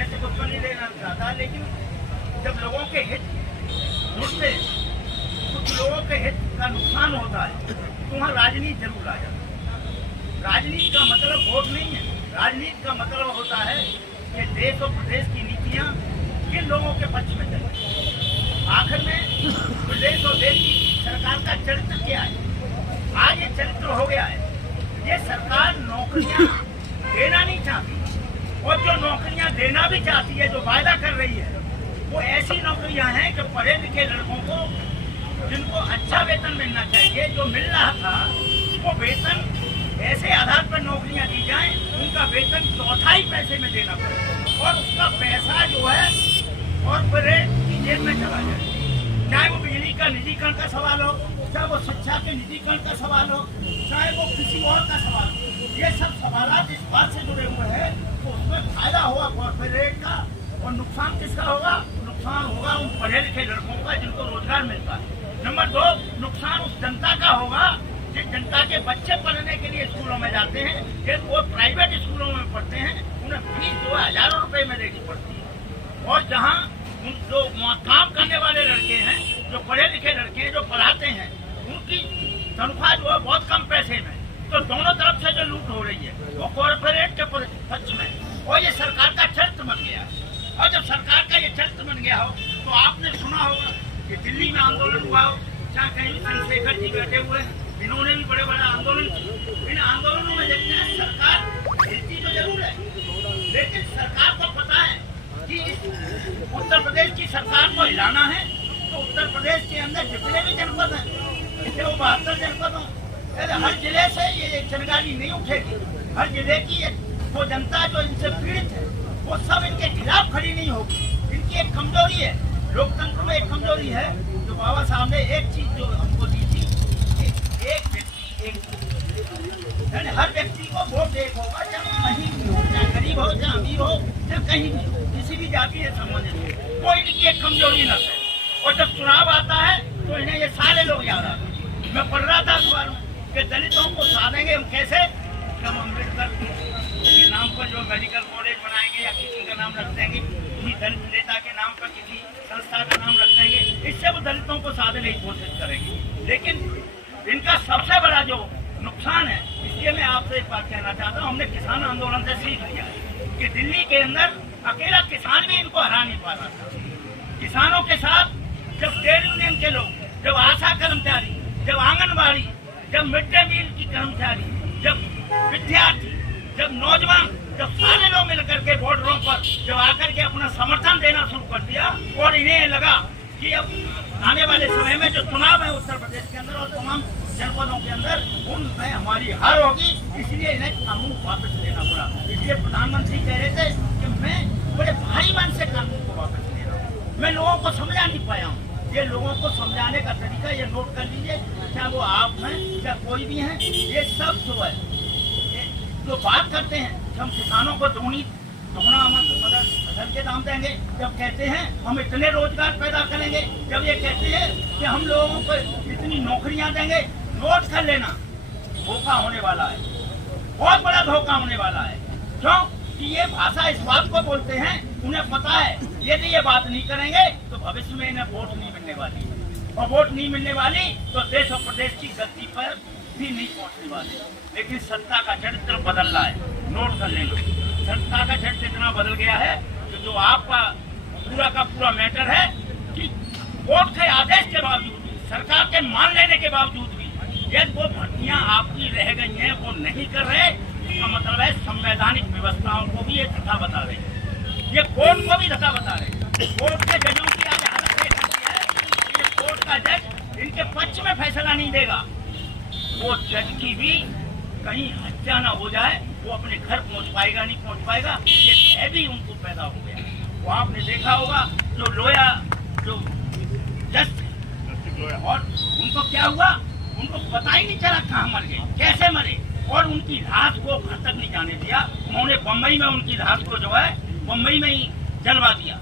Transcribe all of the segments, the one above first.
मैं तो कुछ नहीं लेना चाहता, लेकिन जब लोगों के हित जुड़ते, कुछ लोगों के हित का नुकसान होता है तो वहाँ राजनीति जरूर आ जाती है। राजनीति का मतलब वोट नहीं है, राजनीति का मतलब होता है कि देश और प्रदेश की नीतियाँ किन लोगों के पक्ष में चलें। आखिर में प्रदेश और देश की सरकार का चरित्र क्या है? आज ये चरित्र हो गया है, ये सरकार नौकरियां देना नहीं चाहती, और जो नौकरियां देना भी चाहती है, जो वायदा कर रही है, वो ऐसी नौकरियां हैं कि पढ़े लिखे लड़कों को, जिनको अच्छा वेतन मिलना चाहिए, जो मिल रहा था, वो वेतन ऐसे आधार पर नौकरियां दी जाएं, उनका वेतन चौथाई पैसे में देना पड़े और उसका पैसा जो है कॉर्पोरेट की जेब में चला जाए। चाहे वो बिजली का निजीकरण का सवाल हो, चाहे वो शिक्षा के निजीकरण का सवाल हो, चाहे वो किसी और का सवाल हो, ये सब सवाल इस बात से जुड़े हुए हैं तो उसमें फायदा होगा कॉर्पोरेट का और नुकसान किसका होगा? नुकसान होगा उन पढ़े लिखे लड़कों का जिनको रोजगार मिलता है। नंबर 2, नुकसान उस जनता का होगा जिस जनता के बच्चे पढ़ने के लिए स्कूलों में जाते हैं, ये वो प्राइवेट स्कूलों में पढ़ते हैं, उन्हें फीस जो हजारों रुपए में देनी पड़ती है। और जहाँ जो काम करने वाले लड़के हैं, जो पढ़े लिखे लड़के हैं, जो पढ़ाते हैं, उनकी तनख्वाह जो है बहुत कम पैसे में, तो दोनों तरफ से जो लूट हो रही है वो कॉर्पोरेट के पक्ष में, और ये सरकार का चरित्र बन गया है। और जब सरकार का ये चरित्र बन गया हो तो आपने सुना होगा कि दिल्ली में आंदोलन हुआ हो, जहाँ कहीं चंद्रशेखर जी बैठे हुए हैं, इन्होंने भी बड़े बड़े आंदोलन किए। इन आंदोलनों में देखते हैं सरकार हिलती तो जरूर है, लेकिन सरकार को पता है कि उत्तर प्रदेश की सरकार को हिलाना है तो उत्तर प्रदेश के अंदर जितने भी जनपद हैं, चाहे वो 72 जनपद हों, हर जिले से ये चिंगारी नहीं उठेगी। हर जिले की वो जनता जो इनसे पीड़ित है वो सब इनके खिलाफ खड़ी नहीं होगी। इनकी एक कमजोरी है, लोकतंत्र में एक कमजोरी है, जो बाबा साहब ने एक चीज जो हमको दी थी, एक व्यक्ति एक, यानी हर व्यक्ति को वोट एक होगा, चाहे कहीं भी हो, चाहे गरीब हो, चाहे अमीर हो, चाहे कहीं भी हो, किसी भी जाति से संबंधित हो, कोई इनकी एक कमजोरी न है। और जब चुनाव आता है तो इन्हें ये सारे लोग याद आते हैं। मैं पढ़ रहा था अखबार में कि दलितों को साधेंगे हम कैसे, हम अम्बेडकर के नाम पर जो मेडिकल कॉलेज बनाएंगे या किसी का नाम रख देंगे, किसी दलित नेता के नाम पर किसी संस्था का नाम रख देंगे, इससे वो दलितों को साधने की कोशिश करेंगे। लेकिन इनका सबसे बड़ा जो नुकसान है, इसलिए मैं आपसे एक बात कहना चाहता हूँ, हमने किसान आंदोलन से सीख लिया है कि दिल्ली के अंदर अकेला किसान भी इनको हरा नहीं पा रहा था। किसानों के साथ जब ट्रेड यूनियन के लोग, जब आशा कर्मचारी, जब आंगनबाड़ी, जब मिड डे मील की कर्मचारी, जब विद्यार्थी, जब नौजवान, जब सारे लोग मिलकर के बॉर्डरों पर जब आकर के अपना समर्थन देना शुरू कर दिया और इन्हें लगा कि अब आने वाले समय में जो चुनाव है उत्तर प्रदेश के अंदर और तमाम जनपदों के अंदर, उनमें हमारी हार होगी, इसलिए इन्हें कानून वापस लेना पड़ा। इसलिए प्रधानमंत्री कह रहे थे कि मैं बड़े भारी मन से कानून को वापस ले रहा हूँ। मैं लोगों को समझा नहीं पाया हूँ। ये लोगों को समझाने का तरीका ये नोट कर लीजिए, चाहे वो आप हैं चाहे कोई भी हैं, ये सब जो है जो बात करते हैं कि हम किसानों को दुगना फसल के दाम देंगे, जब कहते हैं हम इतने रोजगार पैदा करेंगे, जब ये कहते हैं कि हम लोगों को इतनी नौकरियां देंगे, नोट कर लेना धोखा होने वाला है, बहुत बड़ा धोखा होने वाला है। क्यों कि ये भाषा इस बात को बोलते हैं, उन्हें पता है यदि ये बात नहीं करेंगे तो भविष्य में इन्हें वोट नहीं मिलने वाली, और वोट नहीं मिलने वाली तो देश और प्रदेश की गति पर भी नहीं पहुंचने वाली। लेकिन सत्ता का चरित्र बदल रहा है, नोट कर लेना। सत्ता का चरित्र इतना बदल गया है कि जो आपका पूरा का पूरा मैटर है कि कोर्ट के आदेश के बावजूद, सरकार के मान लेने के बावजूद भी यदि वो भर्तियां आपकी रह गई हैं, वो नहीं कर रहे, इसका मतलब है संवैधानिक व्यवस्थाओं को भी ये धक्का बता रहे हैं, ये कोर्ट को भी धक्का बता रहे हैं। कोर्ट के जजों की आज हालत देख रही है, ये कोर्ट का जज इनके पक्ष में फैसला नहीं देगा, वो जज की भी कहीं हत्या न हो जाए, वो अपने घर पहुंच पाएगा नहीं पहुंच पाएगा, ये भय भी उनको पैदा हो गया। वो आपने देखा होगा जो लोया जो जज और उनको क्या हुआ, उनको पता ही नहीं चला कहाँ मर गए, कैसे मरे, और उनकी लाश को घर तक नहीं जाने दिया। उन्होंने बम्बई में उनकी लाश को जो है बम्बई में ही जलवा दिया।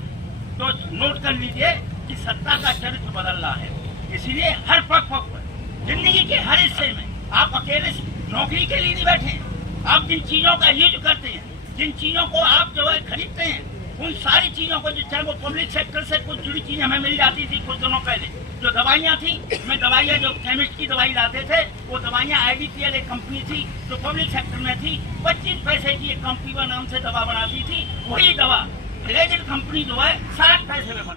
तो नोट कर लीजिए कि सत्ता का चरित्र बदल रहा है। इसीलिए हर पग पर जिंदगी के हर हिस्से में आप अकेले नौकरी के लिए नहीं बैठे हैं। आप जिन चीजों का यूज करते हैं, जिन चीजों को आप जो है खरीदते हैं, उन सारी चीजों को, चाहे वो पब्लिक सेक्टर से कुछ जुड़ी चीजें हमें मिल जाती थी कुछ दिनों पहले। जो दवाइयाँ थी, मैं दवाइयाँ जो केमिस्ट की दवाई लाते थे, वो दवाइयाँ IDPL एक कंपनी थी जो पब्लिक सेक्टर में थी, 25 पैसे की एक कंपनी नाम से दवा बनाती थी। वही दवा एजेंट कंपनी जो है 60 पैसे में बना।